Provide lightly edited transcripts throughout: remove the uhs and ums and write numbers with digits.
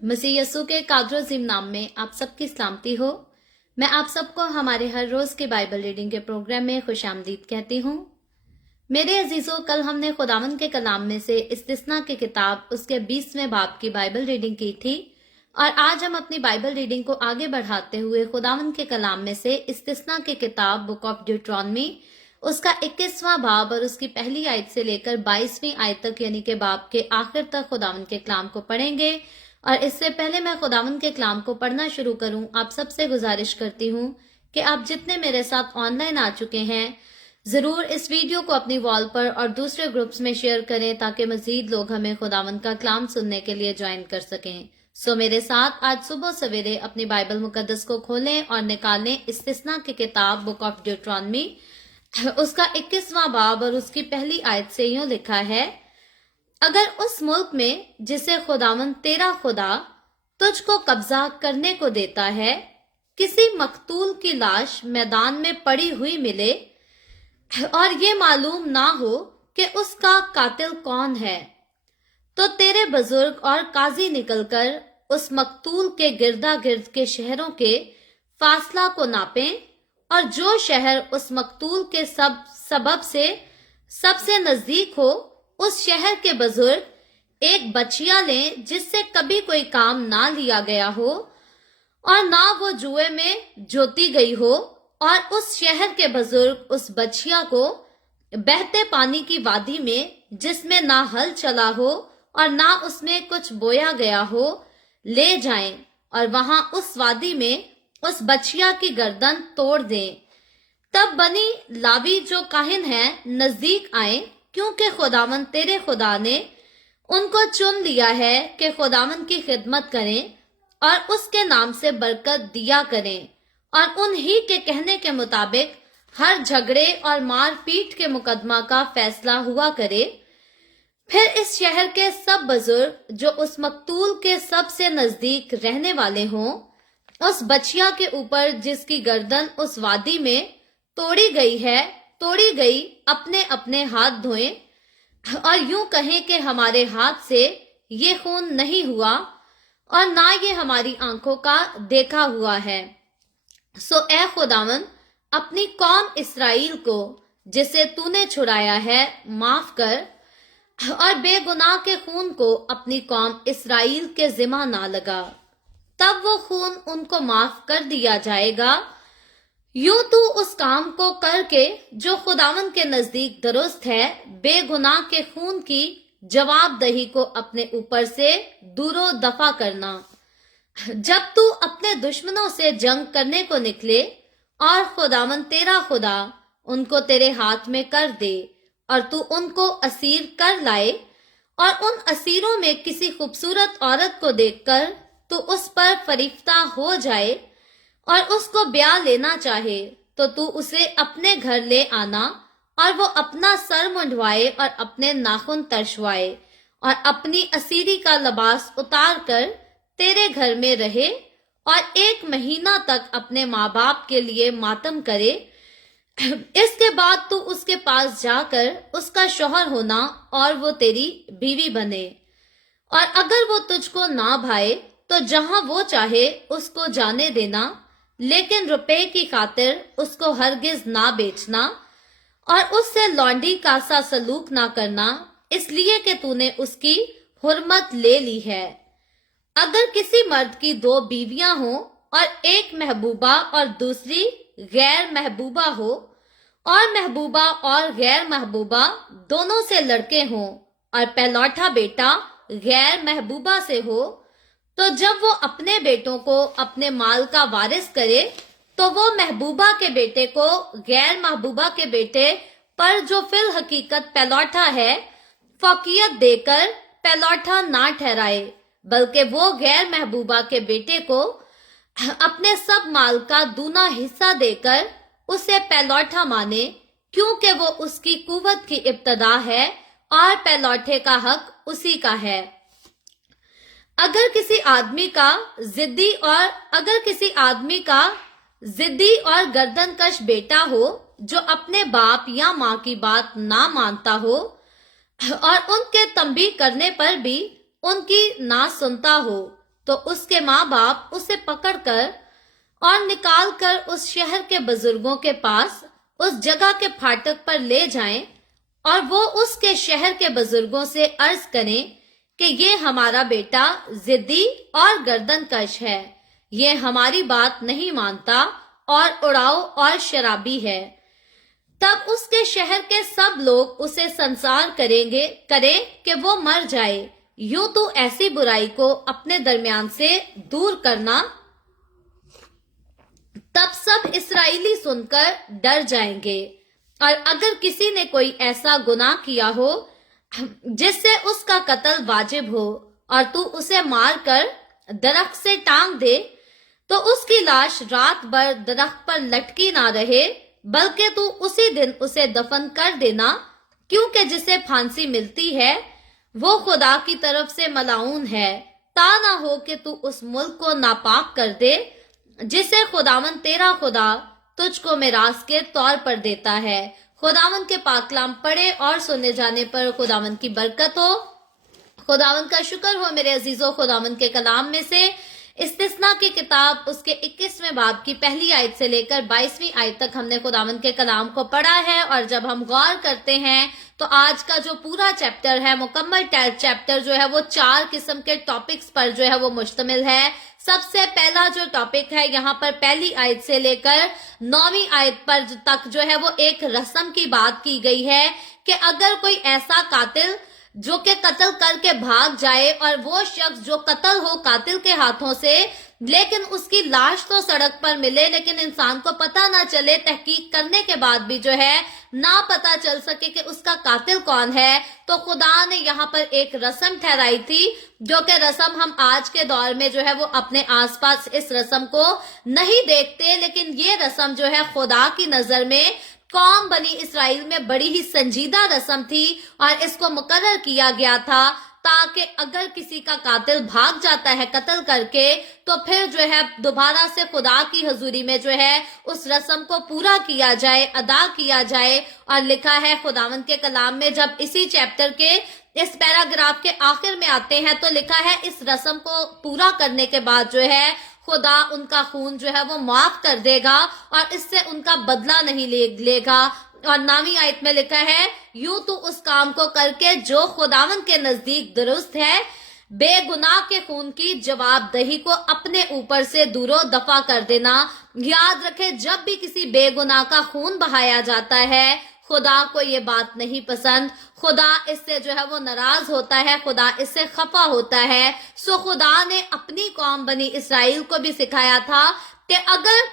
मसीह यस्सु के कादर अजीम नाम में आप सबकी सलामती हो। मैं आप सबको हमारे हर रोज के बाइबल रीडिंग के प्रोग्राम में खुशामदीद कहती हूँ। मेरे अजीजों, कल हमने खुदावंद के कलाम में से इस्तिस्ना की किताब उसके 20वें बाब की बाइबल रीडिंग की थी और आज हम अपनी बाइबल रीडिंग को आगे बढ़ाते हुए खुदावंद के कलाम में से इस्तिस्ना की किताब बुक ऑफ ड्यूटरॉनमी उसका 21वां बाब और उसकी पहली आयत से लेकर 22वीं आयत तक यानी कि बाब के आखिर तक खुदावंद के कलाम को पढ़ेंगे। और इससे पहले मैं खुदावंद के कलाम को पढ़ना शुरू करूं, आप सबसे गुजारिश करती हूं कि आप जितने मेरे साथ ऑनलाइन आ चुके हैं जरूर इस वीडियो को अपनी वॉल पर और दूसरे ग्रुप्स में शेयर करें ताकि मजीद लोग हमें खुदावंद का कलाम सुनने के लिए ज्वाइन कर सकें। सो मेरे साथ आज सुबह सवेरे अपनी बाइबल मुकद्दस को खोलें और निकालें इस्तिस्ना की किताब बुक ऑफ ड्यूटरॉनमी उसका 21वां बाब और उसकी पहली आयत से यूं लिखा है, अगर उस मुल्क में जिसे खुदावंद तेरा खुदा तुझको कब्जा करने को देता है किसी मकतूल की लाश मैदान में पड़ी हुई मिले और ये मालूम ना हो कि उसका कातिल कौन है, तो तेरे बुजुर्ग और काजी निकलकर उस मकतूल के गिरदा गिर्द के शहरों के फासला को नापें और जो शहर उस मकतूल के सबब से सबसे नजदीक हो उस शहर के बुजुर्ग एक बचिया लें जिससे कभी कोई काम ना लिया गया हो और ना वो जुए में जोती गई हो, और उस शहर के बुजुर्ग उस बचिया को बहते पानी की वादी में जिसमें ना हल चला हो और ना उसमें कुछ बोया गया हो ले जाएं और वहां उस वादी में उस बचिया की गर्दन तोड़ दें। तब बनी लावी जो काहिन है नजदीक आए, क्योंकि खुदावंद तेरे खुदा ने उनको चुन लिया है कि खुदावंद की खिदमत करें और उसके नाम से बरकत दिया करें और उन्हीं के कहने के मुताबिक हर झगड़े और मार पीट के मुकदमा का फैसला हुआ करे। फिर इस शहर के सब बुजुर्ग जो उस मकतूल के सबसे नजदीक रहने वाले हों उस बचिया के ऊपर जिसकी गर्दन उस वादी में तोड़ी गई अपने अपने हाथ धोएं और यूं कहें कि हमारे हाथ से ये खून नहीं हुआ और ना ये हमारी आंखों का देखा हुआ है। सो ए खुदावंद, अपनी कौम इस्राएल को जिसे तूने छुड़ाया है माफ कर और बेगुनाह के खून को अपनी कौम इस्राएल के जिम्मा ना लगा, तब वो खून उनको माफ कर दिया जाएगा। यूं तू उस काम को करके जो खुदावंद के नजदीक दुरुस्त है बेगुनाह के खून की जवाबदही को अपने ऊपर से दूरो दफा करना। जब तू अपने दुश्मनों से जंग करने को निकले और खुदावंद तेरा खुदा उनको तेरे हाथ में कर दे और तू उनको असीर कर लाए और उन असीरों में किसी खूबसूरत औरत को देखकर तो उस पर फरिफ्ता हो जाए और उसको ब्याह लेना चाहे, तो तू उसे अपने घर ले आना और वो अपना सर मुंडवाए और अपने नाखून तरशवाए और अपनी असीरी का लिबास उतार कर तेरे घर में रहे और 1 महीना तक अपने माँ बाप के लिए मातम करे। इसके बाद तू उसके पास जाकर उसका शौहर होना और वो तेरी बीवी बने। और अगर वो तुझको ना भाए तो जहां वो चाहे उसको जाने देना, लेकिन रुपए की खातिर उसको हरगिज ना बेचना और उससे लौंडी का सा सलूक ना करना, इसलिए कि तूने उसकी हुर्मत ले ली है। अगर किसी मर्द की 2 बीवियां हो और एक महबूबा और दूसरी गैर महबूबा हो और महबूबा और गैर महबूबा दोनों से लड़के हों और पहलौठा बेटा गैर महबूबा से हो, तो जब वो अपने बेटों को अपने माल का वारिस करे तो वो महबूबा के बेटे को गैर महबूबा के बेटे पर जो फिल हकीकत पहलौठा है फौकियत देकर पहलौठा ना ठहराए, बल्कि वो गैर महबूबा के बेटे को अपने सब माल का दूना हिस्सा देकर उसे पहलौठा माने, क्योंकि वो उसकी कुव्वत की इब्तदा है और पहलौठे का हक उसी का है। अगर किसी आदमी का जिद्दी और गर्दनकश बेटा हो जो अपने बाप या माँ की बात ना मानता हो और उनके तंबीह करने पर भी उनकी ना सुनता हो, तो उसके माँ बाप उसे पकड़कर और निकाल कर उस शहर के बुजुर्गों के पास उस जगह के फाटक पर ले जाएं और वो उसके शहर के बुजुर्गों से अर्ज करें कि ये हमारा बेटा जिद्दी और गर्दनकश है, ये हमारी बात नहीं मानता और उड़ाऊ और शराबी है। तब उसके शहर के सब लोग उसे संसार करें कि वो मर जाए। यूं तो ऐसी बुराई को अपने दरमियान से दूर करना। तब सब इस्राएली सुनकर डर जाएंगे, और अगर किसी ने कोई ऐसा गुनाह किया हो जिससे उसका कत्ल वाजिब हो और तू उसे मार कर दरख्त से टांग दे, तो उसकी लाश रात भर दरख्त पर लटकी ना रहे, बल्कि तू उसी दिन उसे दफन कर देना, क्योंकि जिसे फांसी मिलती है वो खुदा की तरफ से मलाऊन है। ता ना हो कि तू उस मुल्क को नापाक कर दे जिसे खुदावन तेरा खुदा तुझको मिरास के तौर पर देता है। खुदावन के पाकलाम पढ़े और सुने जाने पर खुदावन की बरकत हो। खुदावन का शुक्र हो मेरे अजीजों, खुदावन के कलाम में से इस्तिस्ना की किताब उसके 21वें बाब की पहली आयत से लेकर 22वीं आयत तक हमने खुदावन के कलाम को पढ़ा है। और जब हम गौर करते हैं तो आज का जो पूरा चैप्टर है, मुकम्मल चैप्टर जो है वो 4 किस्म के टॉपिक्स पर जो है वो मुश्तमिल है। सबसे पहला जो टॉपिक है यहाँ पर पहली आयत से लेकर 9वीं आयत पर तक जो है वो एक रस्म की बात की गई है कि अगर कोई ऐसा कातिल जो कि कत्ल करके भाग जाए और वो शख्स जो कत्ल हो कातिल के हाथों से, लेकिन उसकी लाश तो सड़क पर मिले लेकिन इंसान को पता ना चले, तहकीक करने के बाद भी जो है ना पता चल सके कि उसका कातिल कौन है, तो खुदा ने यहाँ पर एक रस्म ठहराई थी, जो कि रस्म हम आज के दौर में जो है वो अपने आसपास इस रस्म को नहीं देखते, लेकिन ये रस्म जो है खुदा की नजर में कौम बनी इसराइल में बड़ी ही संजीदा रस्म थी और इसको मुकर्रर किया गया था ताकि अगर किसी का कातिल भाग जाता है कत्ल करके, तो फिर जो है दोबारा से खुदा की हजूरी में जो है उस रस्म को पूरा किया जाए, अदा किया जाए। और लिखा है खुदावंद के कलाम में, जब इसी चैप्टर के इस पैराग्राफ के आखिर में आते हैं तो लिखा है इस रस्म को पूरा करने के बाद जो है खुदा उनका खून जो है वो माफ कर देगा और इससे उनका बदला नहीं लेगा। और 9वीं आयत में लिखा है, यूं तो उस काम को करके जो खुदावन के नजदीक दुरुस्त है, बेगुनाह के खून की जवाबदेही को अपने ऊपर से दूरो दफा कर देना। याद रखे, जब भी किसी बेगुनाह का खून बहाया जाता है खुदा को ये बात नहीं पसंद, खुदा इससे जो है वो नाराज होता है, खुदा इससे खफा होता है। सो खुदा ने अपनी कौम बनी इसराइल को भी सिखाया था कि अगर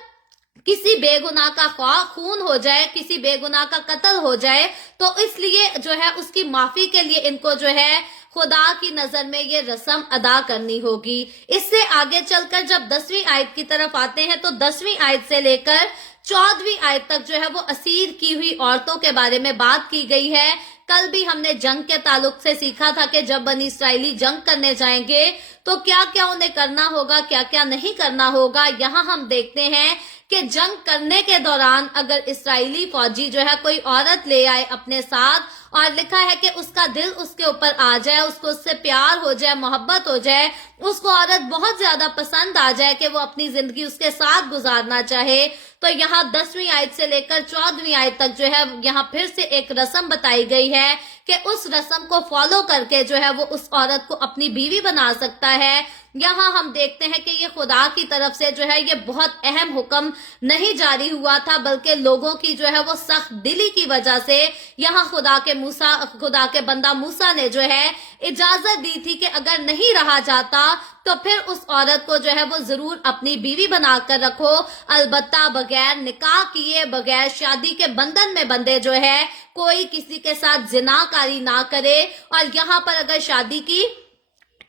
किसी बेगुनाह का खून हो जाए, किसी बेगुनाह का कत्ल हो जाए, तो इसलिए जो है उसकी माफी के लिए इनको जो है खुदा की नजर में ये रस्म अदा करनी होगी। इससे आगे चलकर जब 10वीं आयत की तरफ आते हैं तो 10वीं आयत से लेकर 14वीं आयत तक जो है वो असीर की हुई औरतों के बारे में बात की गई है। कल भी हमने जंग के ताल्लुक से सीखा था कि जब बनी इसराइली जंग करने जाएंगे तो क्या क्या उन्हें करना होगा, क्या क्या नहीं करना होगा। यहाँ हम देखते हैं कि जंग करने के दौरान अगर इसराइली फौजी जो है कोई औरत ले आए अपने साथ और लिखा है कि उसका दिल उसके ऊपर आ जाए, उसको उससे प्यार हो जाए, मोहब्बत हो जाए, उसको औरत बहुत ज्यादा पसंद आ जाए कि वो अपनी जिंदगी उसके साथ गुजारना चाहे, तो यहाँ 10वीं आयत से लेकर 14वीं आयत तक जो है यहाँ फिर से एक रस्म बताई गई है कि उस रस्म को फॉलो करके जो है वो उस औरत को अपनी बीवी बना सकता है। यहाँ हम देखते हैं कि ये खुदा की तरफ से जो है ये बहुत अहम हुक्म नहीं जारी हुआ था, बल्कि लोगों की जो है वो सख्त दिली की वजह से यहाँ खुदा के बंदा मूसा ने जो है इजाजत दी थी कि अगर नहीं रहा जाता तो फिर उस औरत को जो है वो जरूर अपनी बीवी बनाकर रखो, अलबत्ता बगैर निकाह किए, बगैर शादी के बंधन में बंधे जो है कोई किसी के साथ जिनाकारी ना करे। और यहाँ पर अगर शादी की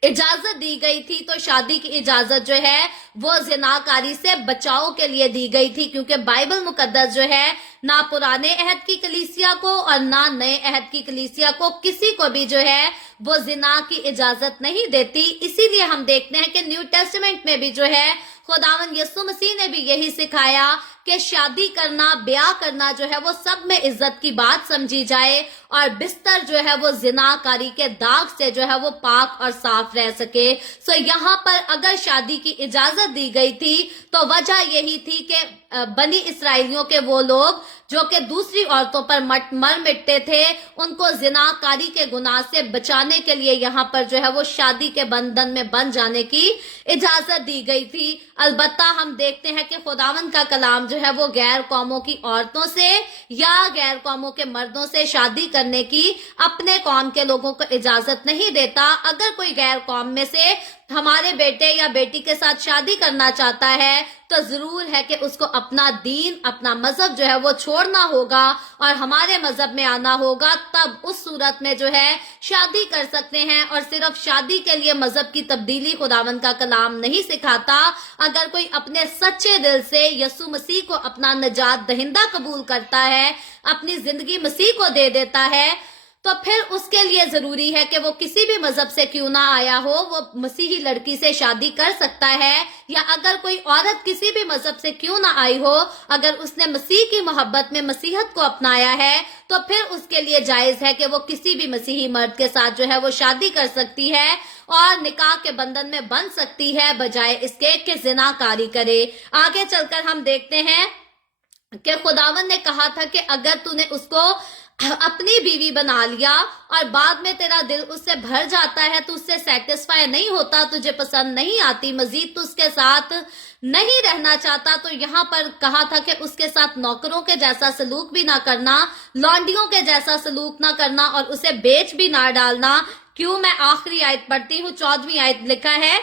इजाजत दी गई थी तो शादी की इजाजत जो है वो जिनाकारी से बचाव के लिए दी गई थी, क्योंकि बाइबल मुकद्दस जो है ना पुराने अहद की कलीसिया को और ना नए अहद की कलीसिया को किसी को भी जो है वो जिना की इजाजत नहीं देती। इसीलिए हम देखते हैं कि न्यू टेस्टामेंट में भी जो है खुदावन यीशु मसीह ने भी यही सिखाया کہ شادی کرنا، بیاہ کرنا جو ہے وہ سب میں عزت کی بات سمجھی جائے اور بستر جو ہے وہ زنا کاری کے داغ سے جو ہے وہ پاک اور صاف رہ سکے۔ یہاں پر اگر شادی کی اجازت دی گئی تھی تو وجہ یہی تھی کہ بنی اسرائیلیوں کے وہ لوگ جو کہ دوسری عورتوں پر مر مٹتے تھے، ان کو زنا کاری کے گناہ سے بچانے کے لیے یہاں پر جو ہے وہ شادی کے بندھن میں بندھ جانے کی اجازت دی گئی تھی۔ البتہ ہم دیکھتے ہیں کہ خداوند کا کلام جو ہے وہ غیر قوموں کی عورتوں سے یا غیر قوموں کے مردوں سے شادی کرنے کی اپنے قوم کے لوگوں کو اجازت نہیں دیتا۔ اگر کوئی غیر قوم میں سے ہمارے بیٹے یا بیٹی کے ساتھ شادی کرنا چاہتا ہے تو ضرور ہے کہ اس کو اپنا دین، اپنا مذہب جو ہے وہ چھوڑنا ہوگا اور ہمارے مذہب میں آنا ہوگا، تب اس صورت میں جو ہے شادی کر سکتے ہیں۔ اور صرف شادی کے لیے مذہب کی تبدیلی خداوند کا کلام نہیں سکھاتا۔ اگر کوئی اپنے سچے دل سے یسوع مسیح کو اپنا نجات دہندہ قبول کرتا ہے، اپنی زندگی مسیح کو دے دیتا ہے، تو پھر اس کے لیے ضروری ہے کہ وہ کسی بھی مذہب سے کیوں نہ آیا ہو، وہ مسیحی لڑکی سے شادی کر سکتا ہے۔ یا اگر کوئی عورت کسی بھی مذہب سے کیوں نہ آئی ہو، اگر اس نے مسیح کی محبت میں مسیحیت کو اپنایا ہے تو پھر اس کے لیے جائز ہے کہ وہ کسی بھی مسیحی مرد کے ساتھ جو ہے وہ شادی کر سکتی ہے اور نکاح کے بندھن میں بن سکتی ہے، بجائے اس کے کہ زنا کاری کرے۔ آگے چل کر ہم دیکھتے ہیں کہ خداوند نے کہا تھا کہ اگر تو نے اس کو اپنی بیوی بنا لیا اور بعد میں تیرا دل اس سے بھر جاتا ہے، تو اس سے سیٹسفائی نہیں ہوتا، تجھے پسند نہیں آتی، مزید تو اس کے ساتھ نہیں رہنا چاہتا، تو یہاں پر کہا تھا کہ اس کے ساتھ نوکروں کے جیسا سلوک بھی نہ کرنا، لونڈیوں کے جیسا سلوک نہ کرنا اور اسے بیچ بھی نہ ڈالنا۔ کیوں؟ میں آخری آیت پڑھتی ہوں، 14ویں آیت لکھا ہے،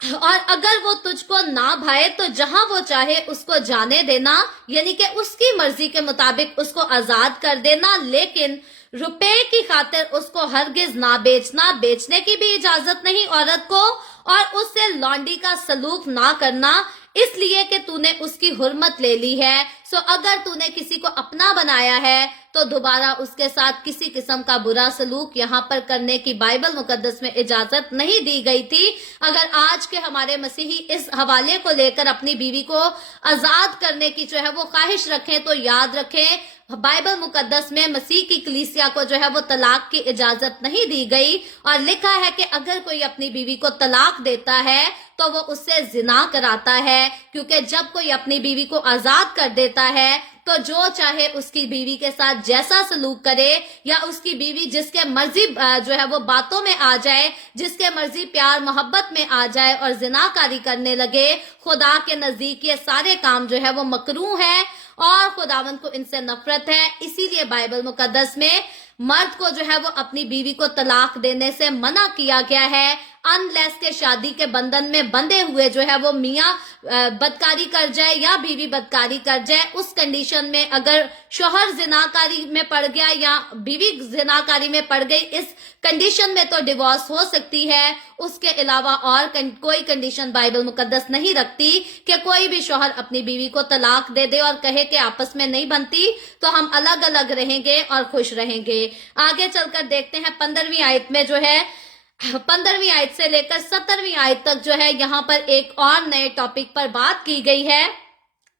اور اگر وہ تجھ کو نہ بھائے تو جہاں وہ چاہے اس کو جانے دینا، یعنی کہ اس کی مرضی کے مطابق اس کو آزاد کر دینا، لیکن روپے کی خاطر اس کو ہرگز نہ بیچنا، بیچنے کی بھی اجازت نہیں عورت کو، اور اس سے لانڈی کا سلوک نہ کرنا، اس لیے کہ تو نے اس کی حرمت لے لی ہے۔ اگر تو نے کسی کو اپنا بنایا ہے تو دوبارہ اس کے ساتھ کسی قسم کا برا سلوک یہاں پر کرنے کی بائبل مقدس میں اجازت نہیں دی گئی تھی۔ اگر آج کے ہمارے مسیحی اس حوالے کو لے کر اپنی بیوی کو آزاد کرنے کی جو ہے وہ خواہش رکھیں تو یاد رکھیں بائبل مقدس میں مسیح کی کلیسیا کو جو ہے وہ طلاق کی اجازت نہیں دی گئی، اور لکھا ہے کہ اگر کوئی اپنی بیوی کو طلاق دیتا ہے تو وہ اس سے زنا کراتا ہے، کیونکہ جب کوئی اپنی بیوی کو آزاد کر دیتا ہے تو جو چاہے اس کی بیوی کے ساتھ جیسا سلوک کرے، یا اس کی بیوی جس کے مرضی جو ہے وہ باتوں میں آ جائے، جس کے مرضی پیار محبت میں آ جائے اور زنا کاری کرنے لگے، خدا کے نزدیک یہ سارے کام جو ہے وہ مکروہ ہے اور خداوند کو ان سے نفرت ہے۔ اسی لیے بائبل مقدس میں مرد کو جو ہے وہ اپنی بیوی کو طلاق دینے سے منع کیا گیا ہے، انلیس کے شادی کے بندھن میں بندھے ہوئے جو ہے وہ میاں بدکاری کر جائے یا بیوی بدکاری کر جائے، اس کنڈیشن میں اگر شوہر زناکاری میں پڑ گیا یا بیوی زناکاری میں پڑ گئی، اس کنڈیشن میں تو ڈیورس ہو سکتی ہے۔ اس کے علاوہ اور کوئی کنڈیشن بائبل مقدس نہیں رکھتی کہ کوئی بھی شوہر اپنی بیوی کو طلاق دے دے اور کہے کہ آپس میں نہیں بنتی تو ہم الگ الگ رہیں گے اور خوش رہیں گے۔ آگے چل کر دیکھتے ہیں 15ویں آیت میں جو ہے 15ویں آیت سے لے کر 17ویں آیت تک جو ہے یہاں پر ایک اور نئے ٹاپک پر بات کی گئی ہے۔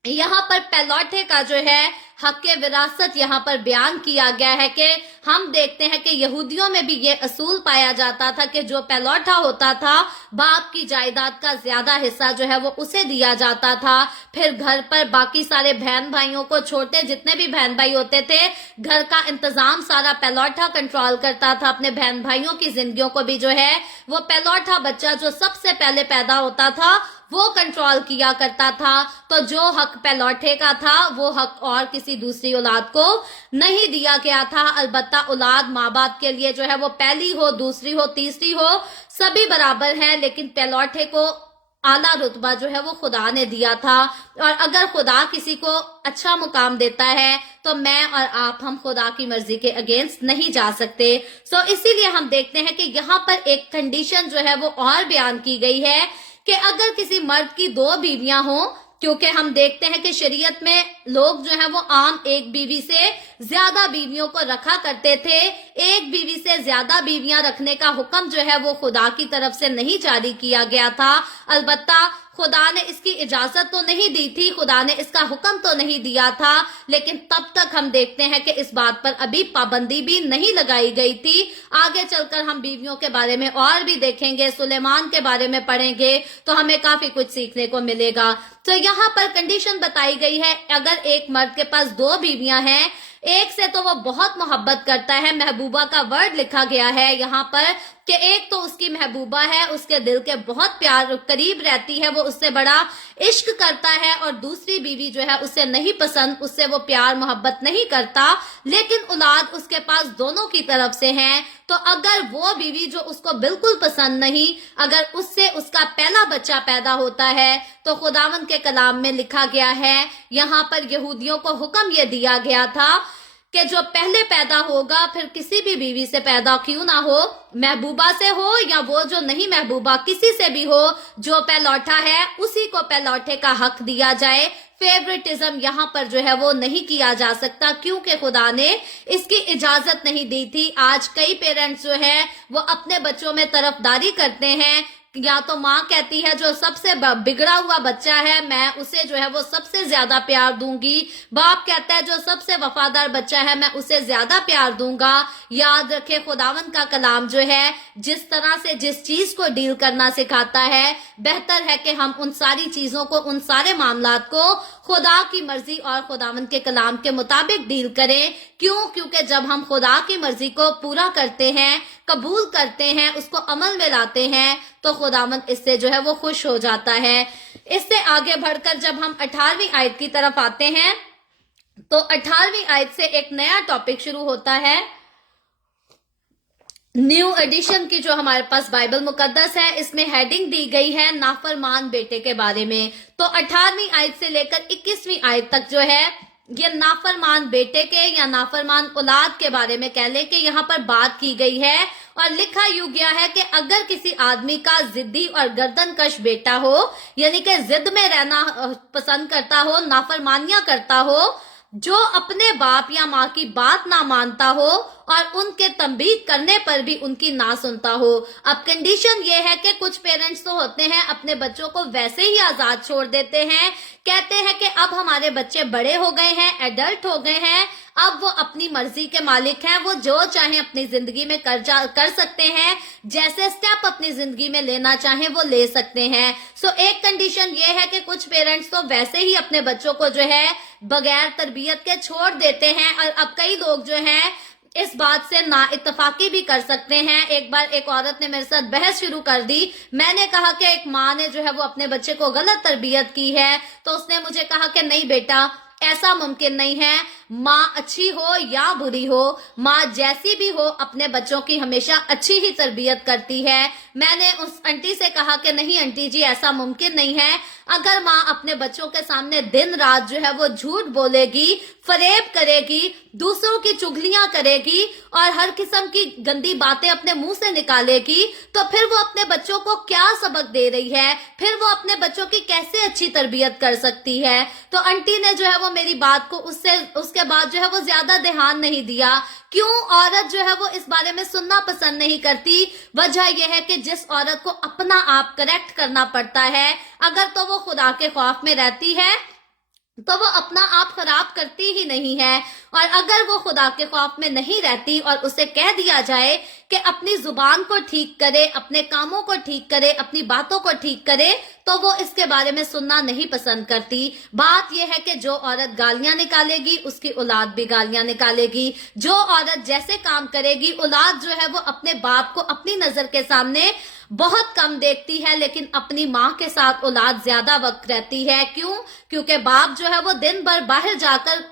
یہاں پر پیلوٹے کا جو ہے حق وراثت یہاں پر بیان کیا گیا ہے کہ ہم دیکھتے ہیں کہ یہودیوں میں بھی یہ اصول پایا جاتا تھا کہ جو پیلوٹا ہوتا تھا باپ کی جائیداد کا زیادہ حصہ جو ہے وہ اسے دیا جاتا تھا، پھر گھر پر باقی سارے بہن بھائیوں کو، چھوٹے جتنے بھی بہن بھائی ہوتے تھے، گھر کا انتظام سارا پیلوٹا کنٹرول کرتا تھا، اپنے بہن بھائیوں کی زندگیوں کو بھی جو ہے وہ پیلوٹا بچہ جو سب سے پہلے پیدا ہوتا تھا وہ کنٹرول کیا کرتا تھا۔ تو جو حق پیلوٹے کا تھا وہ حق اور کسی دوسری اولاد کو نہیں دیا گیا تھا۔ البتہ اولاد ماں باپ کے لیے جو ہے وہ پہلی ہو، دوسری ہو، تیسری ہو، سبھی برابر ہیں، لیکن پیلوٹے کو اعلیٰ رتبہ جو ہے وہ خدا نے دیا تھا، اور اگر خدا کسی کو اچھا مقام دیتا ہے تو میں اور آپ ہم خدا کی مرضی کے اگینسٹ نہیں جا سکتے۔ اسی لیے ہم دیکھتے ہیں کہ یہاں پر ایک کنڈیشن جو ہے وہ اور بیان کی گئی ہے کہ اگر کسی مرد کی 2 بیویاں ہوں، کیونکہ ہم دیکھتے ہیں کہ شریعت میں लोग जो है वो आम एक बीवी से ज्यादा बीवियों को रखा करते थे। एक बीवी से ज्यादा बीवियां रखने का हुक्म जो है वो खुदा की तरफ से नहीं जारी किया गया था। अलबत्ता खुदा ने इसकी इजाजत तो नहीं दी थी, खुदा ने इसका हुक्म तो नहीं दिया था, लेकिन तब तक हम देखते हैं कि इस बात पर अभी पाबंदी भी नहीं लगाई गई थी। आगे चलकर हम बीवियों के बारे में और भी देखेंगे, सुलेमान के बारे में पढ़ेंगे तो हमें काफी कुछ सीखने को मिलेगा। तो यहाँ पर कंडीशन बताई गई है, अगर एक मर्द के पास 2 बीवियां हैं, एक से तो वो बहुत मोहब्बत करता है, महबूबा का वर्ड लिखा गया है यहाँ पर कि एक तो उसकी महबूबा है, उसके दिल के बहुत प्यार करीब रहती है, वो उससे बड़ा इश्क करता है, और दूसरी बीवी जो है उससे नहीं पसंद, उससे वो प्यार मोहब्बत नहीं करता, लेकिन औलाद उसके पास दोनों की तरफ से है। तो अगर वो बीवी जो उसको बिल्कुल पसंद नहीं, अगर उससे उसका पहला बच्चा पैदा होता है, तो खुदावंद के कलाम में लिखा गया है, यहाँ पर यहूदियों को हुक्म ये दिया गया था कि जो पहले पैदा होगा, फिर किसी भी बीवी से पैदा क्यों ना हो, महबूबा से हो या वो जो नहीं महबूबा, किसी से भी हो, जो पहलौठा है उसी को पहलौठे का हक दिया जाए। फेवरेटिज्म यहाँ पर जो है वो नहीं किया जा सकता, क्योंकि खुदा ने इसकी इजाजत नहीं दी थी। आज कई पेरेंट्स जो है वो अपने बच्चों में तरफदारी करते हैं, या तो माँ कहती है जो सबसे बिगड़ा हुआ बच्चा है मैं उसे जो है वो सबसे ज्यादा प्यार दूंगी, बाप कहता है जो सबसे वफादार बच्चा है मैं उसे ज्यादा प्यार दूंगा। याद रखे खुदावंद का कलाम जो है जिस तरह से जिस चीज को डील करना सिखाता है, बेहतर है कि हम उन सारी चीजों को, उन सारे मामलात को खुदा की मर्जी और खुदावंद के कलाम के मुताबिक डील करें। क्यों? क्योंकि जब हम खुदा की मर्जी को पूरा करते हैं, कबूल करते हैं, उसको अमल में लाते हैं, तो खुदावंद इससे जो है वो खुश हो जाता है। इससे आगे बढ़कर जब हम 18वीं आयत की तरफ आते हैं, तो 18वीं आयत से एक नया टॉपिक शुरू होता है। न्यू एडिशन की जो हमारे पास बाइबल मुकद्दस है, इसमें हेडिंग दी गई है नाफरमान बेटे के बारे में। तो 18वीं आयत से लेकर 21वीं आयत तक जो है ये नाफरमान बेटे के या नाफरमान औलाद के बारे में कह ले कि यहाँ पर बात की गई है, और लिखा यूं गया है कि अगर किसी आदमी का जिद्दी और गर्दनकश बेटा हो, यानी कि जिद में रहना पसंद करता हो, नाफरमानियां करता हो, जो अपने बाप या माँ की बात ना मानता हो और उनके तंबीह करने पर भी उनकी ना सुनता हो। अब कंडीशन ये है कि कुछ पेरेंट्स तो होते हैं अपने बच्चों को वैसे ही आजाद छोड़ देते हैं, कहते हैं कि अब हमारे बच्चे बड़े हो गए हैं, एडल्ट हो गए हैं, अब वो अपनी मर्जी के मालिक हैं, वो जो चाहे अपनी जिंदगी में कर सकते हैं, जैसे स्टेप अपनी जिंदगी में लेना चाहें वो ले सकते हैं। सो एक कंडीशन ये है कि कुछ पेरेंट्स तो वैसे ही अपने बच्चों को जो है बगैर तरबियत के छोड़ देते हैं, और अब कई लोग जो हैं इस बात से ना इत्तफाकी भी कर सकते हैं। एक बार एक औरत ने मेरे साथ बहस शुरू कर दी, मैंने कहा कि एक माँ ने जो है वो अपने बच्चे को गलत तरबियत की है, तो उसने मुझे कहा कि नहीं बेटा, ऐसा मुमकिन नहीं है, माँ अच्छी हो या बुरी हो, माँ जैसी भी हो अपने बच्चों की हमेशा अच्छी ही तरबियत करती है। मैंने उस आंटी से कहा कि नहीं आंटी जी, ऐसा मुमकिन नहीं है। अगर माँ अपने बच्चों के सामने दिन रात जो है वो झूठ बोलेगी, फरेब करेगी, दूसरों की चुगलियां करेगी और हर किस्म की गंदी बातें अपने मुंह से निकालेगी, तो फिर वो अपने बच्चों को क्या सबक दे रही है, फिर वो अपने बच्चों की कैसे अच्छी तरबियत कर सकती है। तो आंटी ने जो है वो मेरी बात को उसके बाद जो है वो ज्यादा ध्यान नहीं दिया। क्यों? औरत जो है वो इस बारे में सुनना पसंद नहीं करती। वजह यह है कि जिस औरत को अपना आप करेक्ट करना पड़ता है, अगर तो वो खुदा के खौफ में रहती है तो वो अपना आप खराब करती ही नहीं है, और अगर वो खुदा के खौफ में नहीं रहती और उसे कह दिया जाए कि अपनी जुबान को ठीक करे, अपने कामों को ठीक करे, अपनी बातों को ठीक करे, तो वो इसके बारे में सुनना नहीं पसंद करती। बात यह है कि जो औरत गालियां निकालेगी उसकी औलाद भी गालियां निकालेगी, जो औरत जैसे काम करेगी, औलाद जो है वो अपने बाप को अपनी नजर के सामने बहुत कम देखती है, लेकिन अपनी माँ के साथ औलाद ज्यादा वक्त रहती है। क्यों? क्योंकि बाप जो है वो दिन भर बाहर जाकर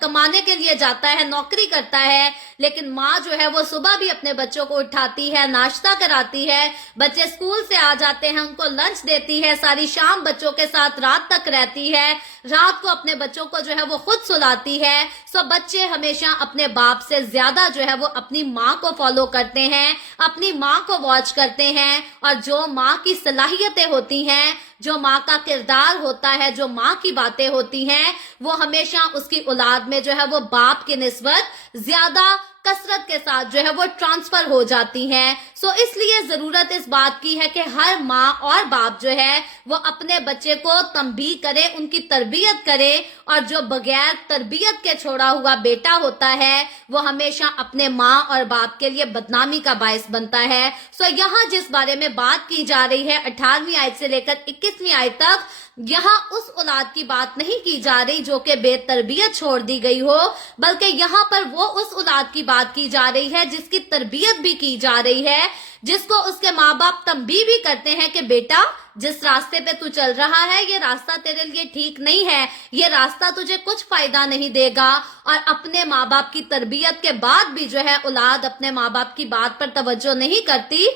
कमाने के लिए जाता है, नौकरी करता है, लेकिन माँ जो है वो सुबह भी अपने बच्चों को उठाती है, नाश्ता कराती है, बच्चे स्कूल से आ जाते हैं उनको लंच देती है, सारी शाम बच्चों के साथ रात तक रहती है, रात को अपने बच्चों को जो है वो खुद सुलाती है। सो बच्चे हमेशा अपने बाप से ज्यादा जो है वो अपनी माँ को फॉलो करते हैं, अपनी माँ को वॉच करते हैं, और जो माँ की सलाहियतें होती हैं जो माँ का किरदार होता है, जो माँ की बातें होती हैं, वो हमेशा उसकी औलाद में जो है वो बाप की निस्बत ज्यादा कसरत के साथ जो है वो ट्रांसफर हो जाती हैं। सो इसलिए जरूरत इस बात की है कि हर माँ और बाप जो है वो अपने बच्चे को तंबीह करे, उनकी तरबियत करे, और जो बगैर तरबियत के छोड़ा हुआ बेटा होता है वो हमेशा अपने माँ और बाप के लिए बदनामी का बायस बनता है। सो यहाँ जिस बारे में बात की जा रही है 18वीं आयत से लेकर 21वीं आयत तक, यहाँ उस औलाद की बात नहीं की जा रही जो कि बेतरबियत छोड़ दी गई हो, बल्कि यहाँ पर वो उस औलाद की बात की जा रही है जिसकी तरबियत भी की जा रही है, जिसको उसके माँ बाप तंबीह भी करते हैं कि बेटा जिस रास्ते पे तू चल रहा है ये रास्ता तेरे लिए ठीक नहीं है, ये रास्ता तुझे कुछ फायदा नहीं देगा। और अपने माँ बाप की तरबियत के बाद भी जो है औलाद अपने माँ बाप की बात पर तवज्जो नहीं करती,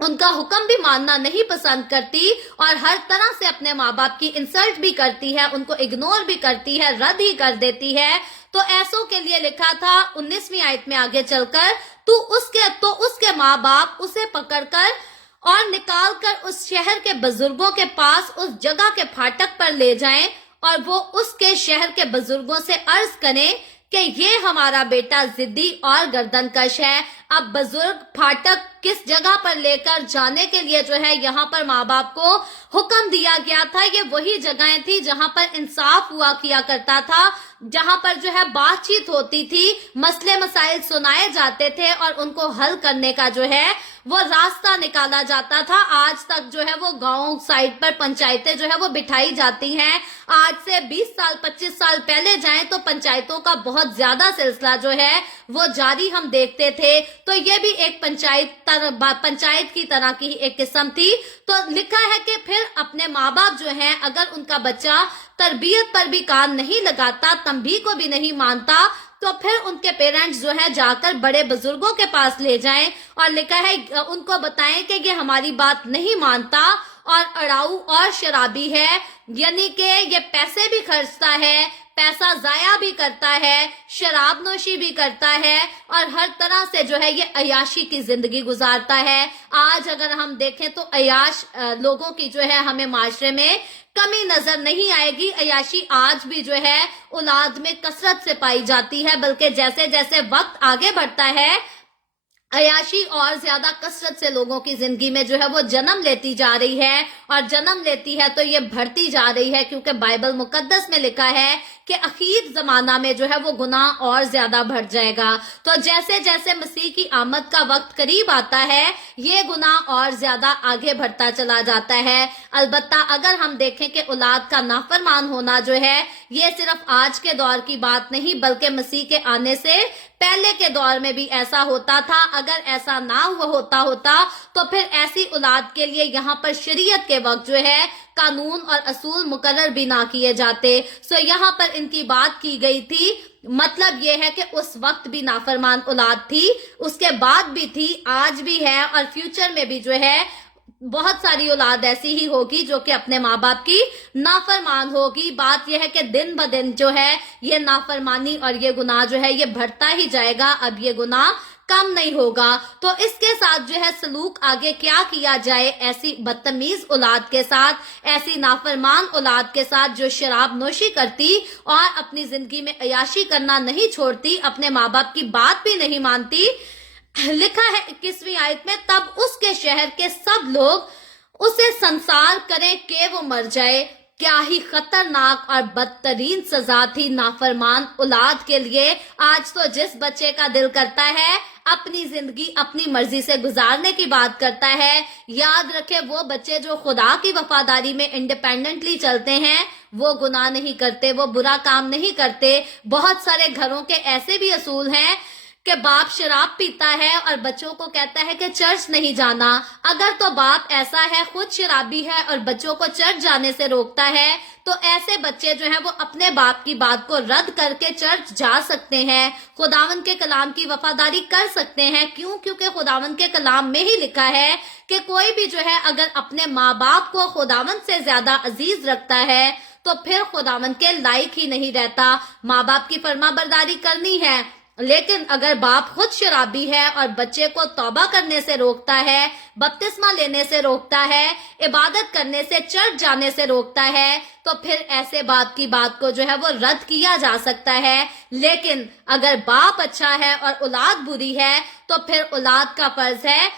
उनका हुक्म भी मानना नहीं पसंद करती, और हर तरह से अपने माँ बाप की इंसल्ट भी करती है, उनको इग्नोर भी करती है, रद्द ही कर देती है। तो ऐसों के लिए लिखा था 19वीं आयत में आगे चलकर, उसके माँ बाप उसे पकड़कर और निकाल कर उस शहर के बुजुर्गों के पास उस जगह के फाटक पर ले जाएं, और वो उसके शहर के बुजुर्गों से अर्ज करें कि ये हमारा बेटा जिद्दी और गर्दनकश है। अब बुजुर्ग फाटक किस जगह पर लेकर जाने के लिए जो है यहाँ पर माँ बाप को हुक्म दिया गया था, ये वही जगहें थी जहाँ पर इंसाफ हुआ किया करता था, जहाँ पर जो है बातचीत होती थी, मसले मसाइल सुनाए जाते थे और उनको हल करने का जो है वो रास्ता निकाला जाता था। आज तक जो है वो गांव साइड पर पंचायतें जो है वो बिठाई जाती हैं। आज से 20 साल 25 साल पहले जाएं तो पंचायतों का बहुत ज्यादा सिलसिला जो है वो जारी हम देखते थे। तो ये भी एक पंचायत की तरह की एक किस्म थी। तो लिखा है कि फिर अपने माँ बाप जो हैं अगर उनका बच्चा तरबियत पर भी कान नहीं लगाता, तंबीह को भी नहीं मानता, तो फिर उनके पेरेंट्स जो है जाकर बड़े बुजुर्गों के पास ले जाएं और लिखा है उनको बताएं कि ये हमारी बात नहीं मानता और अड़ाऊ और शराबी है, यानी कि ये पैसे भी खर्चता है, पैसा जाया भी करता है, शराब नोशी भी करता है और हर तरह से जो है ये अयाशी की जिंदगी गुजारता है। आज अगर हम देखें तो अयाश लोगों की जो है हमें माशरे में कमी नजर नहीं आएगी। अयाशी आज भी जो है औलाद में कसरत से पाई जाती है, बल्कि जैसे जैसे वक्त आगे बढ़ता है अयाशी और ज्यादा कसरत से लोगों की जिंदगी में जो है वो जन्म लेती जा रही है, और जन्म लेती है तो ये बढ़ती जा रही है, क्योंकि बाइबल मुकद्दस में लिखा है कि आखिर जमाना में जो है वो गुनाह और ज्यादा बढ़ जाएगा। तो जैसे जैसे मसीह की आमद का वक्त करीब आता है ये गुनाह और ज्यादा आगे बढ़ता चला जाता है। अलबत्ता अगर हम देखें कि औलाद का नाफरमान होना जो है ये सिर्फ आज के दौर की बात नहीं, बल्कि मसीह के आने से पहले के दौर में भी ऐसा होता था। अगर ऐसा ना होता तो फिर ऐसी औलाद के लिए यहाँ पर शरीयत के वक्त जो है कानून और असूल मुकर्रर भी ना किए जाते। सो यहाँ पर इनकी बात की गई थी, मतलब ये है कि उस वक्त भी नाफरमान औलाद थी, उसके बाद भी थी, आज भी है और फ्यूचर में भी जो है बहुत सारी औलाद ऐसी ही होगी जो कि अपने माँ बाप की नाफरमान होगी। बात यह है कि दिन ब दिन जो है ये नाफरमानी और ये गुनाह जो है ये बढ़ता ही जाएगा, अब ये गुनाह कम नहीं होगा। तो इसके साथ जो है सलूक आगे क्या किया जाए ऐसी बदतमीज औलाद के साथ, ऐसी नाफरमान औलाद के साथ जो शराब नोशी करती और अपनी जिंदगी में अयाशी करना नहीं छोड़ती, अपने माँ बाप की बात भी नहीं मानती। लिखा है 21वीं आयत में, तब उसके शहर के सब लोग उसे संसार करें कि वो मर जाए। क्या ही खतरनाक और बदतरीन सजा थी नाफरमान औलाद के लिए। आज तो जिस बच्चे का दिल करता है अपनी जिंदगी अपनी मर्जी से गुजारने की बात करता है। याद रखे वो बच्चे जो खुदा की वफादारी में इंडिपेंडेंटली चलते हैं वो गुनाह नहीं करते, वो बुरा काम नहीं करते। बहुत सारे घरों के ऐसे भी असूल हैं कि बाप शराब पीता है और बच्चों को कहता है कि चर्च नहीं जाना। अगर तो बाप ऐसा है, खुद शराबी है और बच्चों को चर्च जाने से रोकता है, तो ऐसे बच्चे जो हैं वो अपने बाप की बात को रद्द करके चर्च जा सकते हैं, खुदावंद के कलाम की वफादारी कर सकते हैं। क्यों? क्योंकि खुदावंद के कलाम में ही लिखा है कि कोई भी जो है अगर अपने माँ बाप को खुदावंद से ज्यादा अजीज रखता है तो फिर खुदावंद के लायक ही नहीं रहता। माँ बाप की फरमाबरदारी करनी है, लेकिन अगर बाप खुद शराबी है और बच्चे को तौबा करने से रोकता है, बपतिस्मा लेने से रोकता है, इबादत करने से, चर्च जाने से रोकता है, तो फिर ऐसे बाप की बात को जो है वो रद्द किया जा सकता है। लेकिन अगर बाप अच्छा है और औलाद बुरी है, तो फिर औलाद का फर्ज है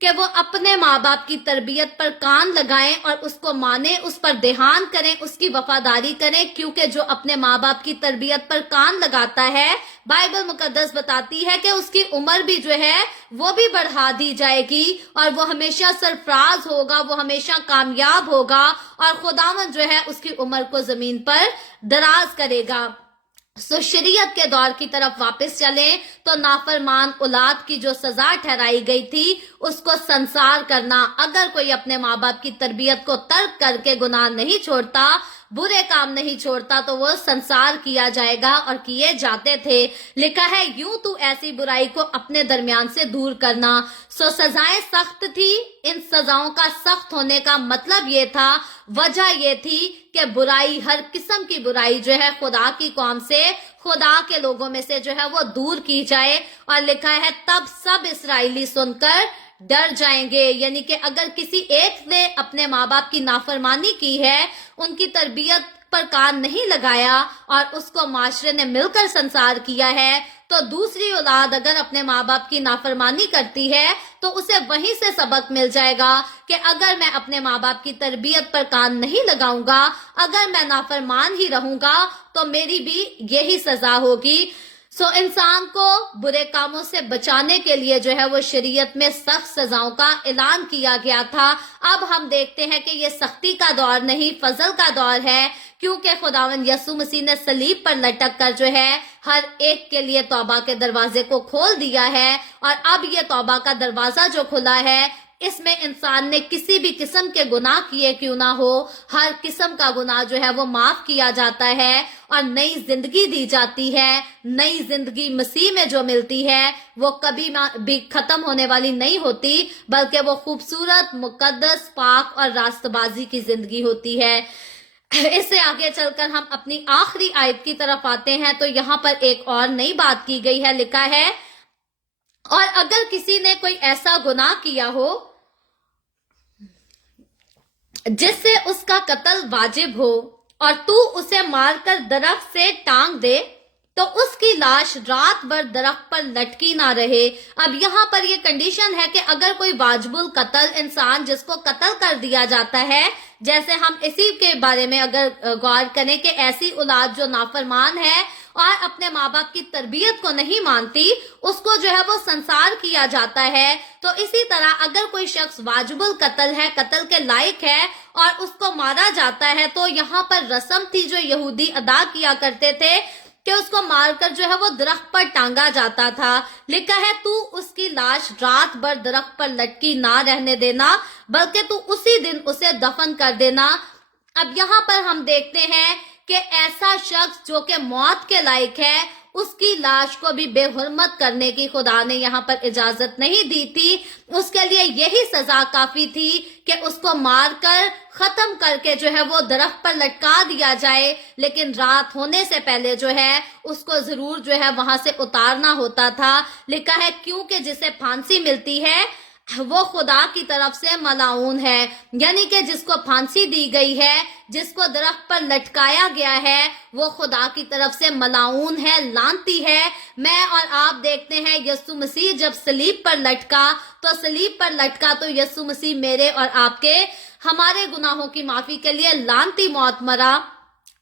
कि वो अपने माँ बाप की तरबियत पर कान लगाएं और उसको माने, उस पर ध्यान करें, उसकी वफादारी करें, क्योंकि जो अपने माँ बाप की तरबियत पर कान लगाता है, बाइबल मुकद्दस बताती है कि उसकी उम्र भी जो है वो भी बढ़ा दी जाएगी और वो हमेशा सरफराज होगा, वो हमेशा कामयाब होगा और खुदावंद जो है उसकी उम्र को जमीन पर दराज करेगा। सो शरीयत के दौर की तरफ वापस चलें तो नाफरमान औलाद की जो सजा ठहराई गई थी उसको संसार करना। अगर कोई अपने माँ बाप की तरबियत को तर्क करके गुनाह नहीं छोड़ता, बुरे काम नहीं छोड़ता, तो वो संसार किया जाएगा और किए जाते थे। लिखा है यूं तू ऐसी बुराई को अपने दरमियान से दूर करना। सो सजाएं सख्त थी। इन सजाओं का सख्त होने का मतलब ये था, वजह ये थी कि बुराई, हर किस्म की बुराई जो है खुदा की कौम से, खुदा के लोगों में से जो है वो दूर की जाए। और लिखा है तब सब इस्राएली सुनकर डर जाएंगे। यानी कि अगर किसी एक ने अपने माँ बाप की नाफरमानी की है, उनकी तरबियत पर कान नहीं लगाया और उसको माशरे ने मिलकर संसार किया है, तो दूसरी औलाद अगर अपने माँ बाप की नाफरमानी करती है तो उसे वहीं से सबक मिल जाएगा कि अगर मैं अपने माँ बाप की तरबियत पर कान नहीं लगाऊंगा, अगर मैं नाफरमान ही रहूंगा, तो मेरी भी यही सजा होगी। सो इंसान को बुरे कामों से बचाने के लिए जो है वो शरीयत में सख्त सजाओं का ऐलान किया गया था। अब हम देखते हैं कि ये सख्ती का दौर नहीं, फजल का दौर है, क्योंकि खुदावंद यीशु मसीह ने सलीब पर लटक कर जो है हर एक के लिए तौबा के दरवाजे को खोल दिया है। और अब ये तौबा का दरवाजा जो खुला है, इसमें इंसान ने किसी भी किस्म के गुनाह किए क्यों ना हो, हर किस्म का गुनाह जो है वो माफ किया जाता है और नई जिंदगी दी जाती है। नई जिंदगी मसीह में जो मिलती है वो कभी भी खत्म होने वाली नहीं होती, बल्कि वो खूबसूरत, मुकद्दस, पाक और रास्तबाजी की जिंदगी होती है। इससे आगे चलकर हम अपनी आखिरी आयत की तरफ आते हैं, तो यहाँ पर एक और नई बात की गई है। लिखा है और अगर किसी ने कोई ऐसा गुनाह किया हो जिससे उसका कत्ल वाजिब हो और तू उसे मारकर दरख्त से टांग दे, तो उसकी लाश रात भर दरख्त पर लटकी ना रहे। अब यहाँ पर ये कंडीशन है कि अगर कोई वाजिबुल कत्ल इंसान जिसको कत्ल कर दिया जाता है, जैसे हम इसी के बारे में अगर गौर करें कि ऐसी औलाद जो नाफरमान है और अपने माँ बाप की तरबियत को नहीं मानती, उसको जो है वो संसार किया जाता है। तो इसी तरह अगर कोई शख्स वाजिबुल कत्ल है, कत्ल के लायक है और उसको मारा जाता है, तो यहाँ पर रस्म थी जो यहूदी अदा किया करते थे कि उसको मारकर जो है वो दरख्त पर टांगा जाता था। लिखा है तू उसकी लाश रात भर दरख्त पर लटकी ना रहने देना, बल्कि तू उसी दिन उसे दफन कर देना। अब यहाँ पर हम देखते हैं कि ऐसा शख्स जो कि मौत के लायक है, उसकी लाश को भी बेहुरमत करने की खुदा ने यहाँ पर इजाजत नहीं दी थी। उसके लिए यही सजा काफी थी कि उसको मारकर खत्म करके जो है वो दरख्त पर लटका दिया जाए, लेकिन रात होने से पहले जो है उसको जरूर जो है वहां से उतारना होता था। लिखा है क्योंकि जिसे फांसी मिलती है वो खुदा की तरफ से मलाऊन है। यानी कि जिसको फांसी दी गई है, जिसको दरख्त पर लटकाया गया है, वो खुदा की तरफ से मलाऊन है, लानती है। मैं और आप देखते हैं यीशु मसीह जब सलीब पर लटका, तो सलीब पर लटका तो यीशु मसीह मेरे और आपके, हमारे गुनाहों की माफी के लिए लानती मौत मरा।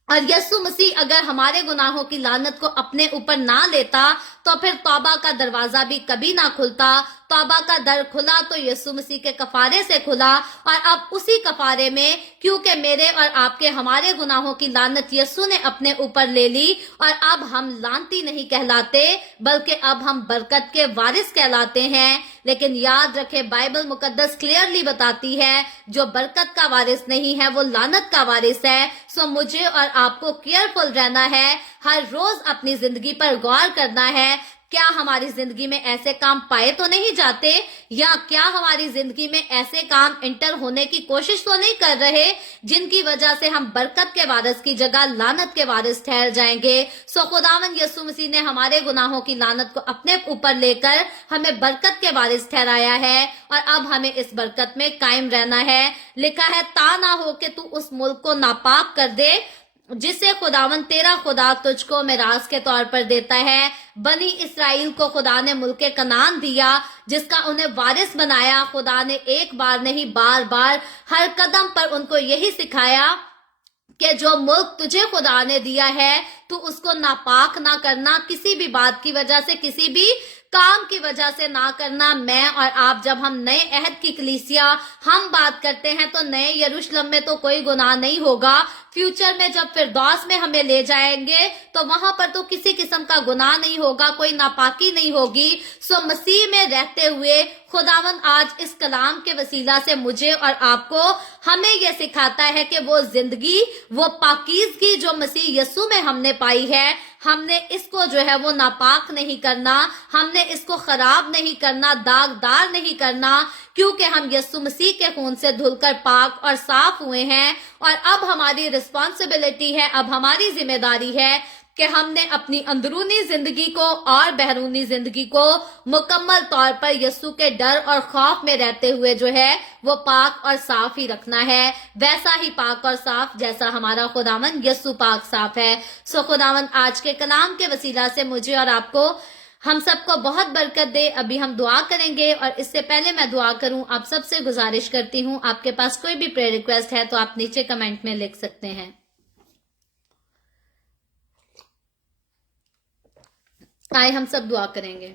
और यीशु मसीह अगर हमारे गुनाहों की लानत को अपने ऊपर ना लेता, तो फिर तौबा का दरवाजा भी कभी ना खुलता। तौबा का दर खुला तो यीशु मसीह के कफारे से खुला, और अब उसी कफारे में, क्योंकि मेरे और आपके, हमारे गुनाहों की लानत यीशु ने अपने ऊपर ले ली, और अब हम लानती नहीं कहलाते, बल्कि अब हम बरकत के वारिस कहलाते हैं। लेकिन याद रखें, बाइबल मुकद्दस क्लियरली बताती है जो बरकत का वारिस नहीं है वो लानत का वारिस है। सो मुझे और आपको केयरफुल रहना है, हर रोज अपनी जिंदगी पर गौर करना है क्या हमारी जिंदगी में ऐसे काम पाए तो नहीं जाते, या क्या हमारी जिंदगी में ऐसे काम इंटर होने की कोशिश तो नहीं कर रहे जिनकी वजह से हम बरकत के वारिस की जगह लानत के वारिस ठहर जाएंगे। सो खुदावन यीशु मसीह ने हमारे गुनाहों की लानत को अपने ऊपर लेकर हमें बरकत के वारिस ठहराया है, और अब हमें इस बरकत में कायम रहना है। लिखा है, ता ना हो कि तू उस मुल्क को नापाक कर दे जिसे खुदावन तेरा खुदा तुझको मिरास के तौर पर देता है। बनी इसराइल को खुदा ने मुल्क कनान दिया, जिसका उन्हें वारिस बनाया। खुदा ने एक बार नहीं, बार बार हर कदम पर उनको यही सिखाया कि जो मुल्क तुझे खुदा ने दिया है तू उसको नापाक ना करना, किसी भी बात की वजह से, किसी भी काम की वजह से ना करना। मैं और आप जब हम नए अहद की कलीसिया हम बात करते हैं तो नए यरूशलेम में तो कोई गुनाह नहीं होगा। फ्यूचर में जब फिरदौस में हमें ले जाएंगे तो वहां पर तो किसी किस्म का गुनाह नहीं होगा, कोई नापाकी नहीं होगी। सो मसीह में रहते हुए खुदावन आज इस कलाम के वसीला से मुझे और आपको हमें यह सिखाता है कि वो जिंदगी, वो पाकीज़गी जो मसीह यीशु में हमने पाई है, हमने इसको जो है वो नापाक नहीं करना, हमने इसको खराब नहीं करना, दागदार नहीं करना, क्योंकि हम यीशु मसीह के खून से धुलकर पाक और साफ हुए हैं। और अब हमारी रिस्पॉन्सिबिलिटी है, अब हमारी जिम्मेदारी है कि हमने अपनी अंदरूनी जिंदगी को और बहरूनी जिंदगी को मुकम्मल तौर पर यीशु के डर और खौफ में रहते हुए जो है वो पाक और साफ ही रखना है, वैसा ही पाक और साफ जैसा हमारा खुदावन यीशु पाक साफ है। सो खुदावन आज के कलाम के वसीला से मुझे और आपको, हम सबको बहुत बरकत दे। अभी हम दुआ करेंगे, और इससे पहले मैं दुआ करूं, आप सबसे गुजारिश करती हूं, आपके पास कोई भी प्रेयर रिक्वेस्ट है तो आप नीचे कमेंट में लिख सकते हैं। आए हम सब दुआ करेंगे।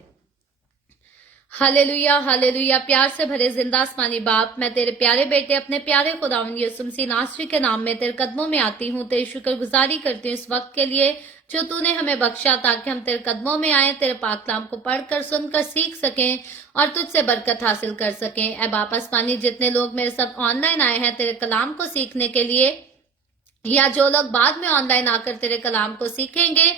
Hallelujah, hallelujah. प्यार से भरे जिंदा आसमानी बाप, मैं तेरे प्यारे बेटे अपने प्यारे खुदावन यीशु मसीह नासरी के नाम में तेरे कदमों में आती हूँ। तेरी शुक्रगुजारी करती हूँ इस वक्त के लिए जो तूने हमें बख्शा, ताकि हम तेरे कदमों में आए, तेरे पाक कलाम को पढ़कर, सुनकर, सीख सकें और तुझसे बरकत हासिल कर सकें। ऐ बाप आसमानी, जितने लोग मेरे साथ ऑनलाइन आए हैं तेरे कलाम को सीखने के लिए, या जो लोग बाद में ऑनलाइन आकर तेरे कलाम को सीखेंगे,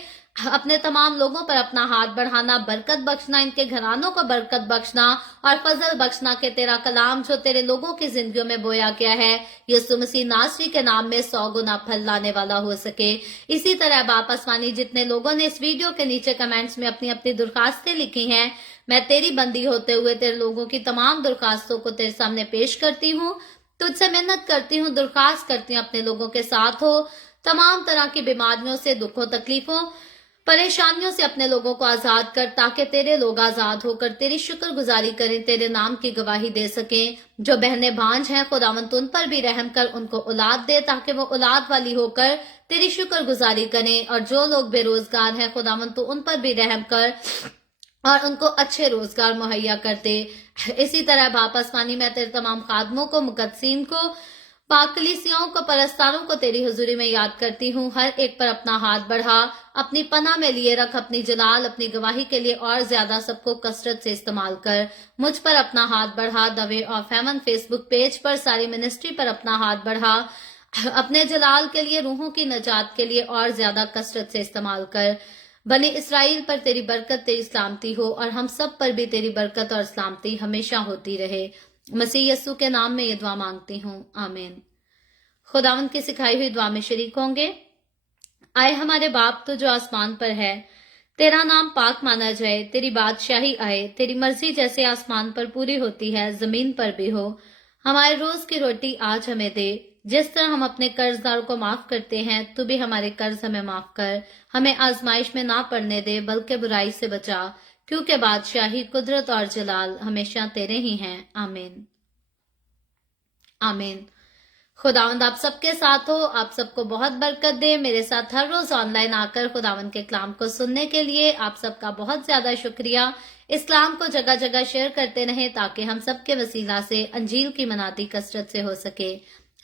अपने तमाम लोगों पर अपना हाथ बढ़ाना, बरकत बख्शना, इनके घरानों को बरकत बख्शना और फजल बख्शना के तेरा कलाम जो तेरे लोगों की जिंदगियों में बोया गया है यीशु मसीह नासरी के नाम में 100 गुना फल लाने वाला हो सके। इसी तरह बाप आसमानी, जितने लोगों ने इस वीडियो के नीचे कमेंट्स में अपनी अपनी दरखास्तें लिखी हैं, मैं तेरी बंदी होते हुए तेरे लोगों की तमाम दरखास्तों को तेरे सामने पेश करती हूँ। तुझसे मिन्नत करती हूँ, दरखास्त करती हूँ, अपने लोगों के साथ हो। तमाम तरह की बीमारियों से, दुखों, तकलीफों, परेशानियों से अपने लोगों को आजाद कर, ताकि तेरे लोग आजाद होकर तेरी शुक्रगुजारी करें, तेरे नाम की गवाही दे सकें। जो बहनें भांज हैं खुदावंद, उन पर भी रहम कर, उनको औलाद दे ताकि वो औलाद वाली होकर तेरी शुक्रगुजारी करें। और जो लोग बेरोजगार हैं खुदावंद, तो उन पर भी रहम कर और उनको अच्छे रोजगार मुहैया करते। इसी तरह बाप आसमानी, मैं तेरे तमाम खादमों को, मुकद्दसीन को, पाकलीसियों को, परस्तारों को तेरी हुजूरी में याद करती हूँ। हर एक पर अपना हाथ बढ़ा, अपनी पनाह में लिए रख, अपनी जलाल, अपनी गवाही के लिए और ज्यादा सबको कसरत से इस्तेमाल कर। मुझ पर अपना हाथ बढ़ा, the way of haven Facebook page पर, सारी मिनिस्ट्री पर अपना हाथ बढ़ा, अपने जलाल के लिए, रूहों की नजात के लिए और ज्यादा कसरत से इस्तेमाल कर। बने इसराइल पर तेरी बरकत, तेरी सलामती हो, और हम सब पर भी तेरी बरकत और सलामती हमेशा होती रहे। मसीह यस्सु के नाम में ये दुआ मांगती हूँ, आमीन। खुदावंद की सिखाई हुई दुआ में शरीक होंगे। आए हमारे बाप तो जो आसमान पर है, तेरा नाम पाक माना जाए, तेरी बादशाही आए, तेरी मर्जी जैसे आसमान पर पूरी होती है जमीन पर भी हो। हमारे रोज की रोटी आज हमें दे, जिस तरह हम अपने कर्जदारों को माफ करते हैं, तू भी हमारे कर्ज हमें माफ कर। हमें आजमाइश में ना पड़ने दे, बल्कि बुराई से बचा, क्योंकि बादशाही, कुदरत और जलाल हमेशा तेरे ही हैं, आमीन, आमीन। खुदावंद आप सबके साथ हो, आप सबको बहुत बरकत दे। मेरे साथ हर रोज ऑनलाइन आकर खुदावंद के कलाम को सुनने के लिए आप सबका बहुत ज्यादा शुक्रिया। इस कलाम को जगह जगह शेयर करते रहें, ताकि हम सबके वसीला से अंजील की मनाती कसरत से हो सके।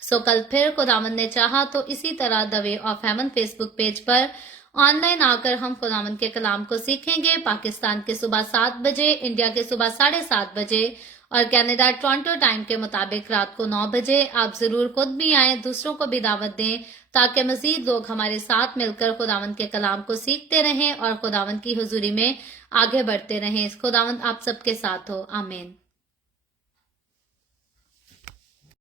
सो कल फिर खुदावंद ने चाहा तो इसी तरह the way of haven Facebook page पर ऑनलाइन आकर हम खुदावंद के कलाम को सीखेंगे। पाकिस्तान के सुबह 7 बजे, इंडिया के सुबह 7:30 बजे اور کینیڈا ٹورانٹو ٹائم کے مطابق رات کو 9 بجے آپ ضرور خود بھی آئیں، دوسروں کو بھی دعوت دیں تاکہ مزید لوگ ہمارے ساتھ مل کر خداوند کے کلام کو سیکھتے رہیں اور خداوند کی حضوری میں آگے بڑھتے رہیں۔ خداوند آپ سب کے ساتھ ہو، آمین۔